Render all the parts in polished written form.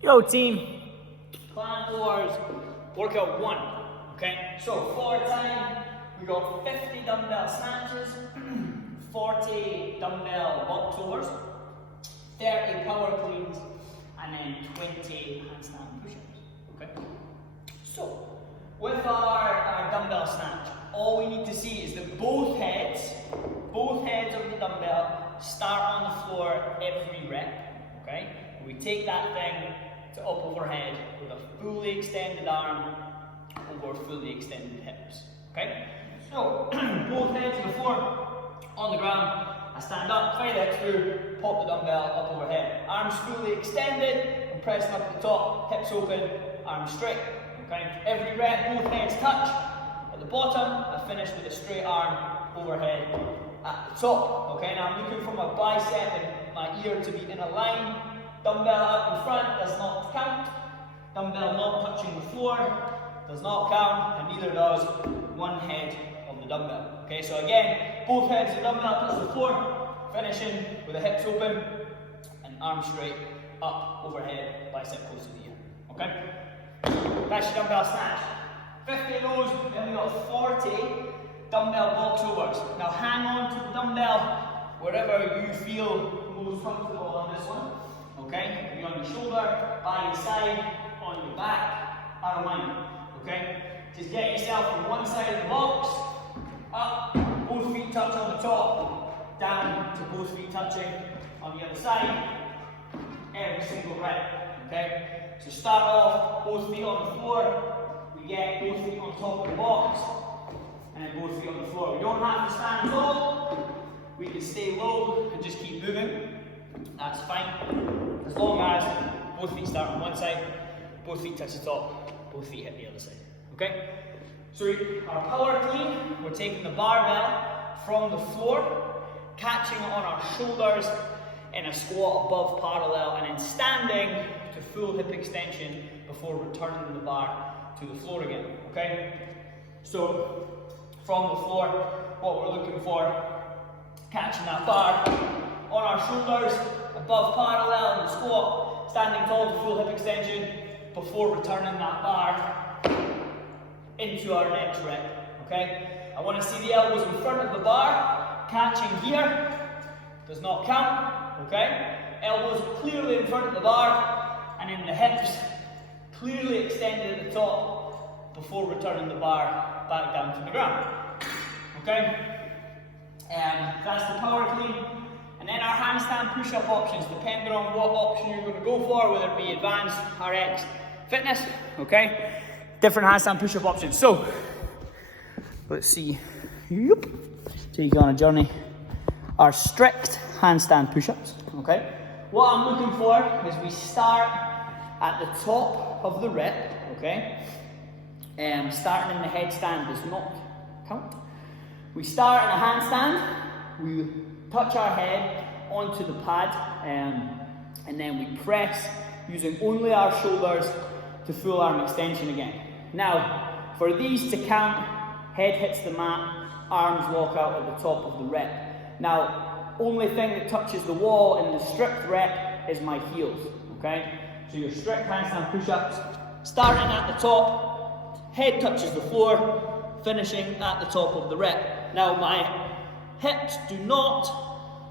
Yo team, Planet Wars workout 1, okay? So for time, we got 50 dumbbell snatches, 40 dumbbell box overs, 30 power cleans, and then 20 handstand push-ups, okay? So, with our dumbbell snatch, all we need to see is that both heads of the dumbbell start on the floor every rep, okay? We take that thing to up overhead with a fully extended arm over fully extended hips, okay? So, both heads on the floor, on the ground, I stand up, fire the hips through, pop the dumbbell up overhead. Arms fully extended, I'm pressing up at the top, hips open, arms straight, okay? Every rep, both heads touch. At the bottom, I finish with a straight arm overhead at the top, okay? Now I'm looking for my bicep and my ear to be in a line. Dumbbell out in front does not count. Dumbbell not touching the floor does not count, and neither does one head of the dumbbell. Okay, so again, both heads of the dumbbell touch the floor, finishing with the hips open and arms straight up overhead, bicep close to the ear. Okay? That's your dumbbell snatch. 50 of those, then we got 40 dumbbell box overs. Now hang on to the dumbbell wherever you feel most comfortable on this one. Okay, be on your shoulder, by your side, on your back, I don't mind. Okay, just get yourself from one side of the box, up, both feet touch on the top, down to both feet touching on the other side, every single rep. Okay, so start off, both feet on the floor, we get both feet on top of the box, and then both feet on the floor. We don't have to stand tall, we can stay low and just keep moving. That's fine, as long as both feet start on one side, both feet touch the top, both feet hit the other side, okay? So our power clean, we're taking the barbell from the floor, catching on our shoulders in a squat above parallel, and then standing to full hip extension before returning the bar to the floor again, okay? So from the floor, what we're looking for, catching that bar on our shoulders, above parallel in the squat, standing tall to full hip extension before returning that bar into our next rep, okay? I want to see the elbows in front of the bar, catching here, does not count, okay? Elbows clearly in front of the bar, and then the hips clearly extended at the top before returning the bar back down to the ground, okay? That's the power clean. And then our handstand push-up options, depending on what option you're going to go for, whether it be advanced, RX, fitness, okay? Different handstand push-up options. So, let's see. Take you on a journey. Our strict handstand push-ups, okay? What I'm looking for is we start at the top of the rep, okay? Starting in the headstand does not count. We start in a handstand, we touch our head onto the pad, and then we press using only our shoulders to full arm extension again. Now, for these to count, head hits the mat, arms walk out at the top of the rep. Now, only thing that touches the wall in the strict rep is my heels, okay? So your strict handstand push-ups, starting at the top, head touches the floor, finishing at the top of the rep. Now, my hips do not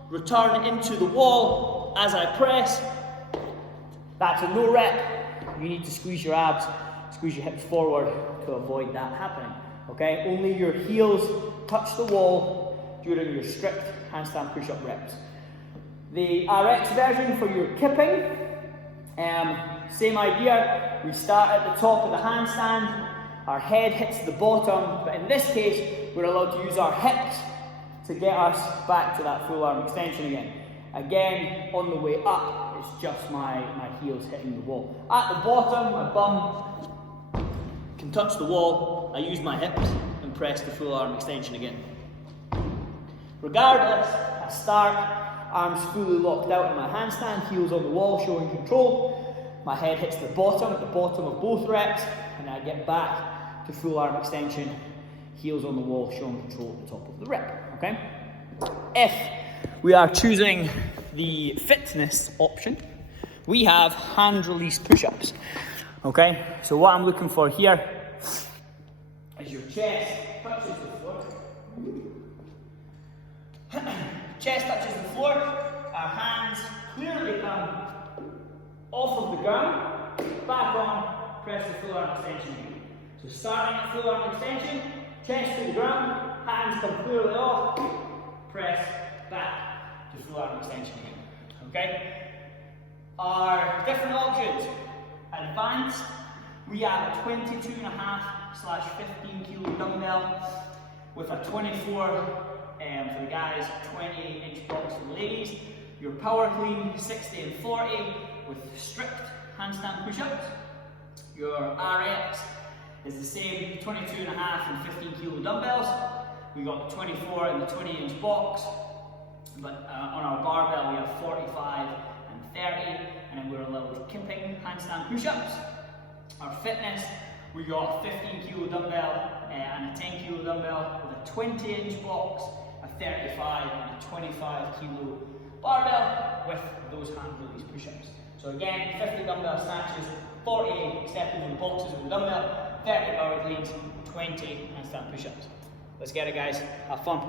return into the wall as I press. That's a no rep. You need to squeeze your abs, squeeze your hips forward to avoid that happening. Okay? Only your heels touch the wall during your strict handstand push-up reps. The RX version for your kipping, same idea. We start at the top of the handstand, our head hits the bottom, but in this case, we're allowed to use our hips to get us back to that full arm extension again. Again, on the way up, it's just my heels hitting the wall. At the bottom, my bum can touch the wall. I use my hips and press the full arm extension again. Regardless, I start, arms fully locked out in my handstand, heels on the wall, showing control. My head hits the bottom at the bottom of both reps, and I get back to full arm extension, heels on the wall, showing control at the top of the rep, okay? If we are choosing the fitness option, we have hand release push-ups. Okay, so what I'm looking for here is your chest touches the floor. Chest touches the floor, our hands clearly come off of the ground, back on, press the full arm extension again. So starting at full arm extension, chest to the ground, hands come clearly off, press back to full arm extension again. Okay? Our different options. Advanced, we have a 22.5/15 kilo dumbbell with a 24 for the guys, 20-inch box for the ladies. Your power clean 60 and 40 with strict handstand push-ups. Your RX is the same 22.5 and 15 kilo dumbbells. We got the 24 and the 20-inch box, but on our barbell we have 45 and 30, and then we're a little kipping handstand push-ups. Our fitness, we got a 15 kilo dumbbell and a 10 kilo dumbbell with a 20-inch box, a 35 and a 25 kilo barbell with those hand release push-ups. So again, 50 dumbbell snatches, 40 step over the boxes with the dumbbell, 30 power cleans, 20 handstand push-ups. Let's get it, guys. Have fun.